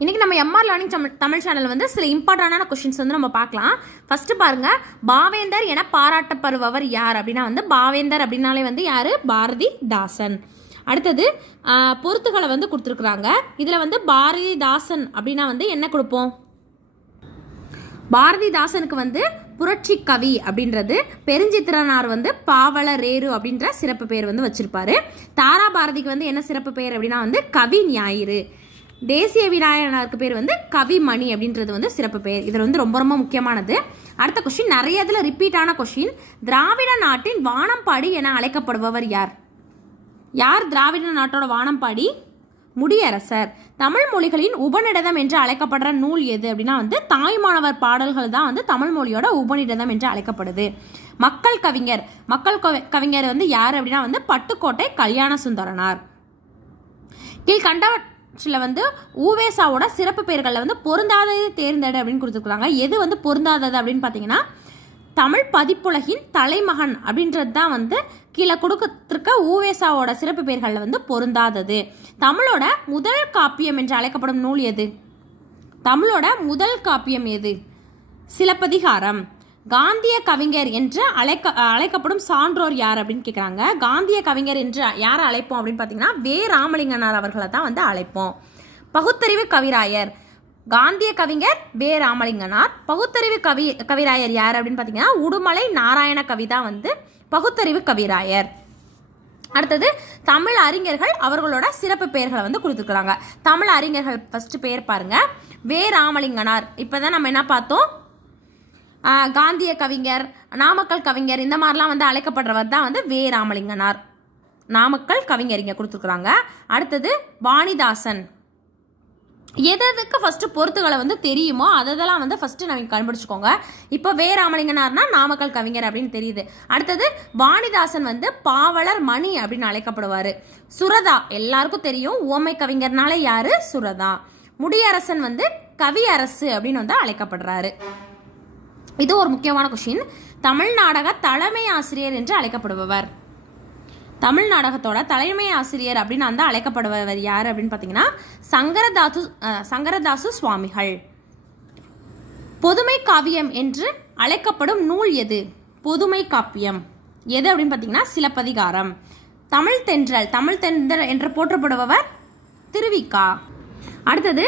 இன்றைக்கி நம்ம MR learning Tamil channel வந்து சில இம்பார்ட்டண்டான கொஷின்ஸ் வந்து நம்ம பார்க்கலாம். ஃபஸ்ட்டு பாருங்கள், பாவேந்தர் என பாராட்டப்படுபவர் யார் அப்படின்னா வந்து பாவேந்தர் அப்படின்னாலே வந்து யார்? பாரதிதாசன். அடுத்தது பொருத்துகளை வந்து கொடுத்துருக்குறாங்க. இதில் வந்து பாரதிதாசன் அப்படின்னா வந்து என்ன கொடுப்போம்? பாரதிதாசனுக்கு வந்து புரட்சி கவி அப்படின்றது, பெருஞ்சித்திரனார் வந்து பாவலரேறு அப்படின்ற சிறப்பு பெயர் வந்து வச்சிருப்பாரு. தாரா பாரதிக்கு வந்து என்ன சிறப்பு பெயர் அப்படின்னா வந்து கவி ஞாயிறு. தேசிய விநாயகனாருக்கு பேர் வந்து கவிமணி அப்படின்றது வந்து சிறப்பு பெயர். இதில் வந்து ரொம்ப ரொம்ப முக்கியமானது. அடுத்த கொஸ்டின், நிறைய இதில் ரிப்பீட்டான கொஸ்டின். திராவிட நாட்டின் வானம்பாடி என அழைக்கப்படுபவர் யார்? யார் திராவிட நாட்டோட வானம்பாடி? முடியரசர். தமிழ் மொழிகளின் உபநிடதம் என்று அழைக்கப்படுற நூல் எது அப்படின்னா வந்து தாய்மானவர் பாடல்கள் தான் வந்து தமிழ் மொழியோட உபநிடதம் என்று அழைக்கப்படுது. மக்கள் கவிஞர். மக்கள் கவிஞர் வந்து யார் அப்படின்னா வந்து பட்டுக்கோட்டை கல்யாண சுந்தரனார். கீழ்கண்டவற்றில் வந்து ஊவேசாவோட சிறப்பு பெயர்களில் வந்து பொருந்தாதது தேர்ந்தெடு அப்படின்னு கொடுத்துருக்குறாங்க. எது வந்து பொருந்தாதது அப்படின்னு பார்த்தீங்கன்னா தமிழ் பதிப்புலகின் தலைமகன் அப்படின்றது தான் வந்து கீழே கொடுத்துருக்க ஊவேசாவோட சிறப்பு பெயர்களில் வந்து பொருந்தாதது. தமிழோட முதல் காப்பியம் என்று அழைக்கப்படும் நூல் எது? தமிழோட முதல் காப்பியம் எது? சிலப்பதிகாரம். காந்திய கவிஞர் என்று அழைக்கப்படும் சான்றோர் யார் அப்படின்னு கேட்குறாங்க. காந்திய கவிஞர் என்று யாரை அழைப்போம் அப்படின்னு பார்த்தீங்கன்னா வே ராமலிங்கனார் அவர்களை தான் வந்து அழைப்போம். பகுத்தறிவு கவிராயர். காந்திய கவிஞர் வே ராமலிங்கனார். பகுத்தறிவு கவிராயர் யார் அப்படின்னு பார்த்தீங்கன்னா உடுமலை நாராயண கவி தான் வந்து பகுத்தறிவு கவிராயர். அடுத்தது தமிழ் அறிஞர்கள் அவர்களோட சிறப்பு பெயர்களை வந்து கொடுத்துருக்குறாங்க. தமிழ் அறிஞர்கள் ஃபர்ஸ்ட் பெயர் பாருங்க. வே ராமலிங்கனார். இப்போதான் நம்ம என்ன பார்த்தோம்? காந்திய கவிஞர், நாமக்கல் கவிஞர், இந்த மாதிரிலாம் வந்து அழைக்கப்படுறவர் தான் வந்து வே ராமலிங்கனார். நாமக்கல் கவிஞர் இங்கே கொடுத்துருக்குறாங்க. அடுத்தது வாணிதாசன். எதுக்கு ஃபஸ்ட்டு பொறுத்துகளை வந்து தெரியுமோ அதெல்லாம் வந்து ஃபஸ்ட்டு நம்ம கண்டுபிடிச்சிக்கோங்க. இப்போ வே ராமலிங்கனார்னா நாமக்கல் கவிஞர் அப்படின்னு தெரியுது. அடுத்தது வாணிதாசன் வந்து பாவலர் மணி அப்படின்னு அழைக்கப்படுவார். சுரதா எல்லாருக்கும் தெரியும், உவமை கவிஞர்னால யாரு? சுரதா. முடியரசன் வந்து கவி அரசு அப்படின்னு வந்து அழைக்கப்படுறாரு. இது ஒரு முக்கியமான கொஷின். தமிழ் நாடக தலைமை ஆசிரியர் என்று அழைக்கப்படுபவர். தமிழ் நாடகத்தோட தலைமை ஆசிரியர் அப்படின்னு வந்து அழைக்கப்படுபவர் யார் அப்படின்னு பார்த்தீங்கன்னா சங்கரதாசு சுவாமிகள். பொதுமை காவியம் என்று அழைக்கப்படும் நூல் எது? பொதுமை காப்பியம் எது அப்படின்னு பார்த்தீங்கன்னா சிலப்பதிகாரம். தமிழ் தென்றல் என்று போற்றப்படுபவர் திருவிக்கா. அடுத்தது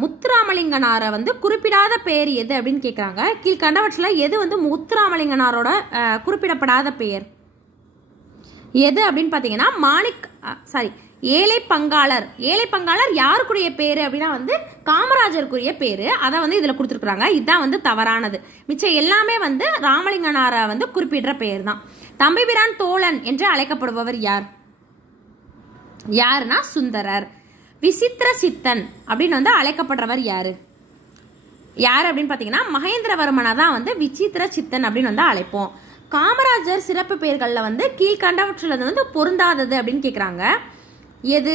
முத்துராமலிங்கனாரை வந்து குறிப்பிடாத பெயர் எது அப்படின்னு கேட்குறாங்க. கீழ்கண்டவற்றில் எது வந்து முத்துராமலிங்கனாரோட குறிப்பிடப்படாத பெயர் எது அப்படின்னு பார்த்தீங்கன்னா ஏழை பங்காளர். ஏழை பங்காளர் யாருக்குரிய பேர் அப்படின்னா வந்து காமராஜருக்குரிய பேர். அதை வந்து இதில் கொடுத்துருக்குறாங்க. இதுதான் வந்து தவறானது. மிச்சம் எல்லாமே வந்து ராமலிங்கனாரை வந்து குறிப்பிடுற பெயர் தான். தம்பிபிரான் தோழன் என்று அழைக்கப்படுபவர் யார்? யாருன்னா சுந்தரர். விசித்திர சித்தன் அப்படின்னு வந்து அழைக்கப்படுறவர் யாரு? யார் அப்படின்னு பார்த்தீங்கன்னா மகேந்திரவர்மனை தான் வந்து விசித்திர சித்தன் அப்படின்னு வந்து அழைப்போம். காமராஜர் சிறப்பு பெயர்களில் வந்து கீழ்கண்டவற்றில் வந்து பொருந்தாதது அப்படின்னு கேட்குறாங்க. எது?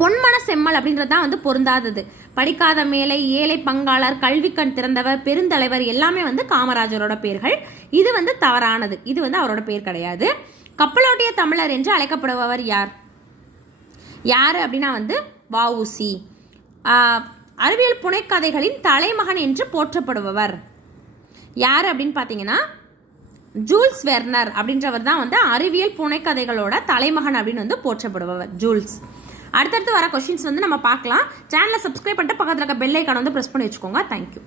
பொன்மன செம்மல் அப்படின்றது தான் வந்து பொருந்தாதது. படிக்காத மேலை, ஏழை பங்காளர், கல்விக்கண் திறந்தவர், பெருந்தலைவர் எல்லாமே வந்து காமராஜரோட பெயர்கள். இது வந்து தவறானது. இது வந்து அவரோட பெயர் கிடையாது. கப்பலோட்டிய தமிழர் என்று அழைக்கப்படுபவர் யார்? யார் அப்படின்னா வந்து வஉசி. அறிவியல் புனைக்கதைகளின் தலைமகன் என்று போற்றப்படுபவர் யார் அப்படின்னு பார்த்தீங்கன்னா ஜூல்ஸ் வெர்னர் அப்படின்றவர் தான் வந்து அறிவியல் புனைக்கதைகளோட தலைமகன் அப்படின்னு வந்து போற்றப்படுபவர் ஜூல்ஸ். அடுத்தடுத்து வர கொஸ்டின்ஸ் வந்து நம்ம பார்க்கலாம். சேனலை சப்ஸ்கிரைப் பண்ணிட்டு பக்கத்தில் இருக்க பெல் ஐக்கானை வந்து ப்ரெஸ் பண்ணி வச்சுக்கோங்க. தேங்க்யூ.